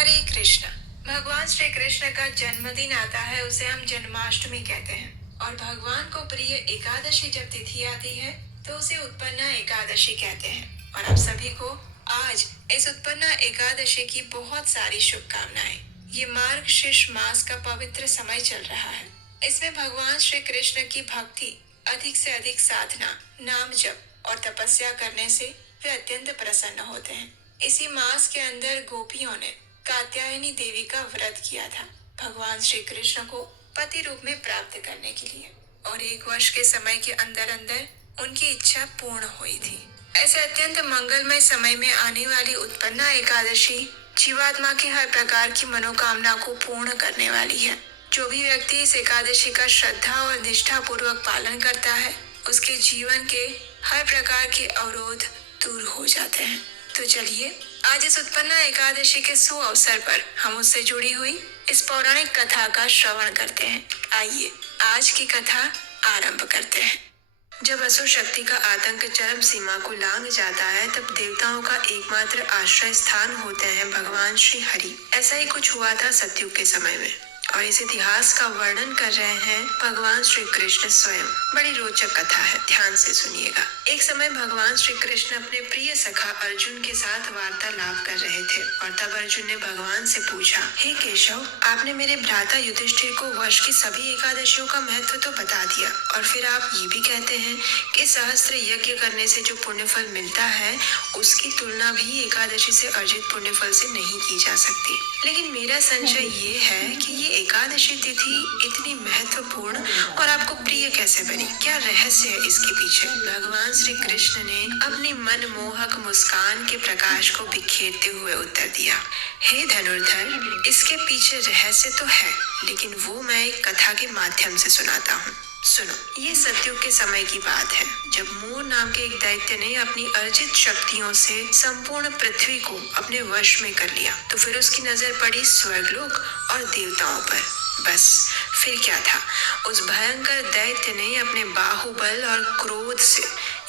हरे कृष्ण। भगवान श्री कृष्ण का जन्मदिन आता है, उसे हम जन्माष्टमी कहते हैं। और भगवान को प्रिय एकादशी जब तिथि आती है तो उसे उत्पन्ना एकादशी कहते हैं। और आप सभी को आज इस उत्पन्ना एकादशी की बहुत सारी शुभकामनाएं। ये मार्गशीर्ष मास का पवित्र समय चल रहा है। इसमें भगवान श्री कृष्ण की भक्ति, अधिक से अधिक साधना, नाम जप और तपस्या करने से वे अत्यंत प्रसन्न होते हैं। इसी मास के अंदर गोपियों ने कात्यायनी देवी का व्रत किया था, भगवान श्री कृष्ण को पति रूप में प्राप्त करने के लिए। और 1 वर्ष के समय के अंदर अंदर उनकी इच्छा पूर्ण हुई थी। ऐसे अत्यंत मंगलमय समय में आने वाली उत्पन्ना एकादशी जीवात्मा की हर प्रकार की मनोकामना को पूर्ण करने वाली है। जो भी व्यक्ति इस एकादशी का श्रद्धा और निष्ठा पूर्वक पालन करता है, उसके जीवन के हर प्रकार के अवरोध दूर हो जाते हैं। तो चलिए आज इस उत्पन्ना एकादशी के शुभ अवसर पर हम उससे जुड़ी हुई इस पौराणिक कथा का श्रवण करते हैं। आइए आज की कथा आरंभ करते हैं। जब असुर शक्ति का आतंक चरम सीमा को लांघ जाता है, तब देवताओं का एकमात्र आश्रय स्थान होते हैं भगवान श्री हरि। ऐसा ही कुछ हुआ था सतयुग के समय में, और इस इतिहास का वर्णन कर रहे हैं भगवान श्री कृष्ण स्वयं। बड़ी रोचक कथा है, ध्यान से सुनिएगा। एक समय भगवान श्री कृष्ण अपने प्रिय सखा अर्जुन के साथ वार्तालाप कर रहे थे, और तब अर्जुन ने भगवान से पूछा, हे केशव, आपने मेरे भ्राता युधिष्ठिर को वर्ष की सभी एकादशियों का महत्व तो बता दिया, और फिर आप ये भी कहते हैं कि सहस्त्र यज्ञ करने से जो पुण्यफल मिलता है, उसकी तुलना भी एकादशी से अर्जित पुण्यफल से नहीं की जा सकती। लेकिन मेरा संशय ये है कि ये एकादशी तिथि इतनी महत्वपूर्ण और आपको प्रिय कैसे बनी? क्या रहस्य है इसके पीछे? भगवान श्री कृष्ण ने अपनी मनमोहक मुस्कान के प्रकाश को बिखेरते हुए उत्तर दिया, हे धनुर्धर, इसके पीछे रहस्य तो है, लेकिन वो मैं एक कथा के माध्यम से सुनाता हूँ। सुनो, ये सतयुग के समय की बात है, जब मोर नाम के एक दैत्य ने अपनी अर्जित शक्तियों से संपूर्ण पृथ्वी को अपने वश में कर लिया। तो फिर उसकी नजर पड़ी स्वर्गलोक और देवताओं पर। बस फिर क्या था, उस भयंकर दैत्य ने अपने बाहुबल और क्रोध से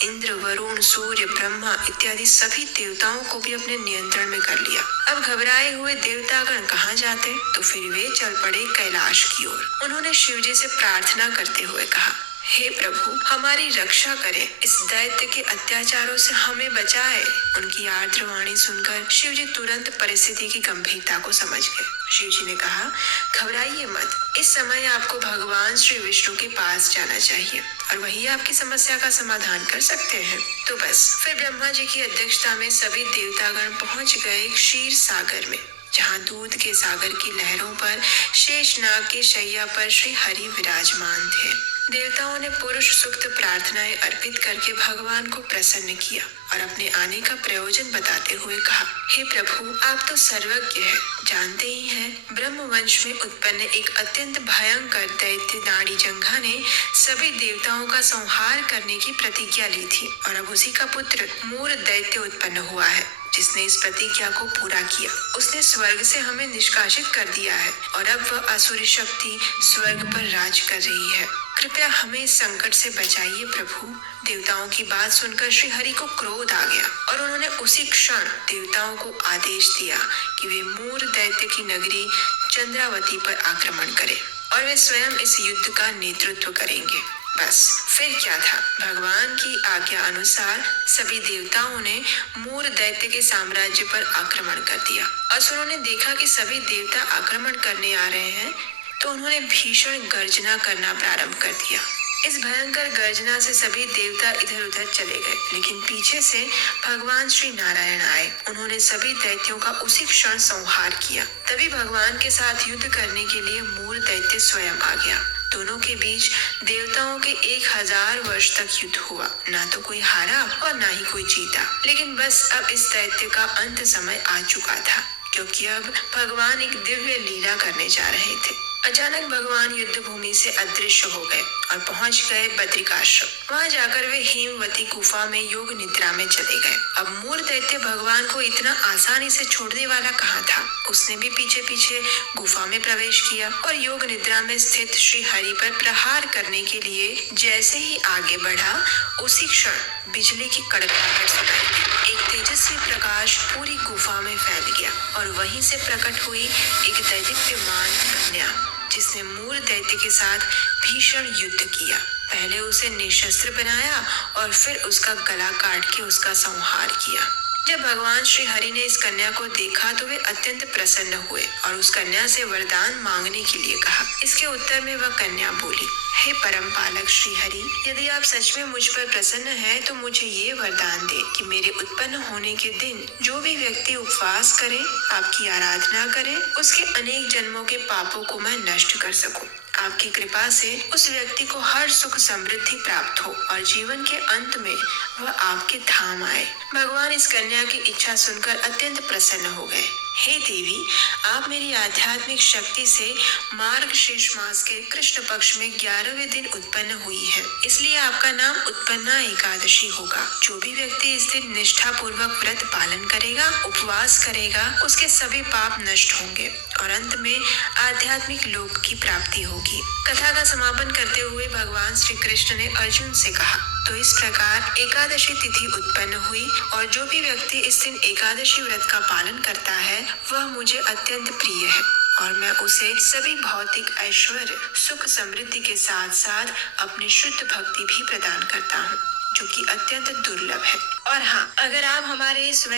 इंद्र, वरुण, सूर्य, ब्रह्मा इत्यादि सभी देवताओं को भी अपने नियंत्रण में कर लिया। अब घबराए हुए देवतागण कहाँ जाते? तो फिर वे चल पड़े कैलाश की ओर। उन्होंने शिव जी से प्रार्थना करते हुए कहा, हे प्रभु, हमारी रक्षा करें, इस दैत्य के अत्याचारों से हमें बचाए। उनकी आर्द्र वाणी सुनकर शिव जी तुरंत परिस्थिति की गंभीरता को समझ गए। शिव जी ने कहा, घबराइए मत, इस समय आपको भगवान श्री विष्णु के पास जाना चाहिए, और वही आपकी समस्या का समाधान कर सकते हैं। तो बस फिर ब्रह्मा जी की अध्यक्षता में सभी देवतागण पहुंच गए क्षीर सागर में, जहाँ दूध के सागर की लहरों पर शेषनाग की शैया पर श्री हरि विराजमान थे। देवताओं ने पुरुष सूक्त प्रार्थनाएं अर्पित करके भगवान को प्रसन्न किया और अपने आने का प्रयोजन बताते हुए कहा, हे प्रभु, आप तो सर्वज्ञ हैं, जानते ही हैं, ब्रह्म वंश में उत्पन्न एक अत्यंत भयंकर दैत्य दाढ़ी जंघा ने सभी देवताओं का संहार करने की प्रतिज्ञा ली थी, और अब उसी का पुत्र मूर दैत्य उत्पन्न हुआ है, जिसने इस प्रतिज्ञा को पूरा किया। उसने स्वर्ग से हमें निष्कासित कर दिया है, और अब वह असुरी शक्ति स्वर्ग पर राज कर रही है। कृपया हमें इस संकट से बचाइए प्रभु। देवताओं की बात सुनकर श्री हरि को क्रोध आ गया, और उन्होंने उसी क्षण देवताओं को आदेश दिया कि वे मूर दैत्य की नगरी चंद्रावती पर आक्रमण करें, और वे स्वयं इस युद्ध का नेतृत्व करेंगे। बस फिर क्या था, भगवान की आज्ञा अनुसार सभी देवताओं ने मूर दैत्य के साम्राज्य पर आक्रमण कर दिया। असुरों ने देखा कि सभी देवता आक्रमण करने आ रहे हैं, तो उन्होंने भीषण गर्जना करना प्रारंभ कर दिया। इस भयंकर गर्जना से सभी देवता इधर उधर चले गए, लेकिन पीछे से भगवान श्री नारायण आए। उन्होंने सभी दैत्यों का उसी क्षण संहार किया। तभी भगवान के साथ युद्ध करने के लिए मूर दैत्य स्वयं आ गया। दोनों के बीच देवताओं के 1000 वर्ष तक युद्ध हुआ। ना तो कोई हारा और ना ही कोई जीता। लेकिन बस अब इस दैत्य का अंत समय आ चुका था, क्योंकि अब भगवान एक दिव्य लीला करने जा रहे थे। अचानक भगवान युद्ध भूमि से अदृश्य हो गए और पहुंच गए बद्रिकाश्रम। वहां जाकर वे हेमवती गुफा में योग निद्रा में चले गए। अब मूर दैत्य भगवान को इतना आसानी से छोड़ने वाला कहाँ था। उसने भी पीछे पीछे गुफा में प्रवेश किया और योग निद्रा में स्थित श्री हरि पर प्रहार करने के लिए जैसे ही आगे बढ़ा, उसी क्षण बिजली की कड़कड़ाहट सुनाई दी। एक तेजस्वी प्रकाश पूरी गुफा में फैल गया और वहीं से प्रकट हुई एक दैदीप्यमान कन्या, जिसने मूर दैत्य के साथ भीषण युद्ध किया। पहले उसे निशस्त्र बनाया और फिर उसका गला काट के उसका संहार किया। जब भगवान श्री हरि ने इस कन्या को देखा तो वे अत्यंत प्रसन्न हुए और उस कन्या से वरदान मांगने के लिए कहा। इसके उत्तर में वह कन्या बोली, हे परम पालक श्री हरि, यदि आप सच में मुझ पर प्रसन्न हैं तो मुझे ये वरदान दे कि मेरे उत्पन्न होने के दिन जो भी व्यक्ति उपवास करे, आपकी आराधना करे, उसके अनेक जन्मों के पापों को मैं नष्ट कर सकूं। आपकी कृपा से उस व्यक्ति को हर सुख समृद्धि प्राप्त हो और जीवन के अंत में वह आपके धाम आए। भगवान इस कन्या की इच्छा सुनकर अत्यंत प्रसन्न हो गए। हे देवी, आप मेरी आध्यात्मिक शक्ति से मार्गशीर्ष मास के कृष्ण पक्ष में 11वें दिन उत्पन्न हुई है, इसलिए आपका नाम उत्पन्ना एकादशी होगा। जो भी व्यक्ति इस दिन निष्ठा पूर्वक व्रत पालन करेगा, उपवास करेगा, उसके सभी पाप नष्ट होंगे और अंत में आध्यात्मिक लोक की प्राप्ति होगी। कथा का समापन करते हुए भगवान श्री कृष्ण ने अर्जुन से कहा, तो इस प्रकार एकादशी तिथि उत्पन्न हुई और जो भी व्यक्ति इस दिन एकादशी व्रत का पालन करता है वह मुझे अत्यंत प्रिय है और मैं उसे सभी भौतिक ऐश्वर्य, सुख समृद्धि के साथ साथ अपनी शुद्ध भक्ति भी प्रदान करता हूँ, जो कि अत्यंत दुर्लभ है। और हाँ, अगर आप हमारे इस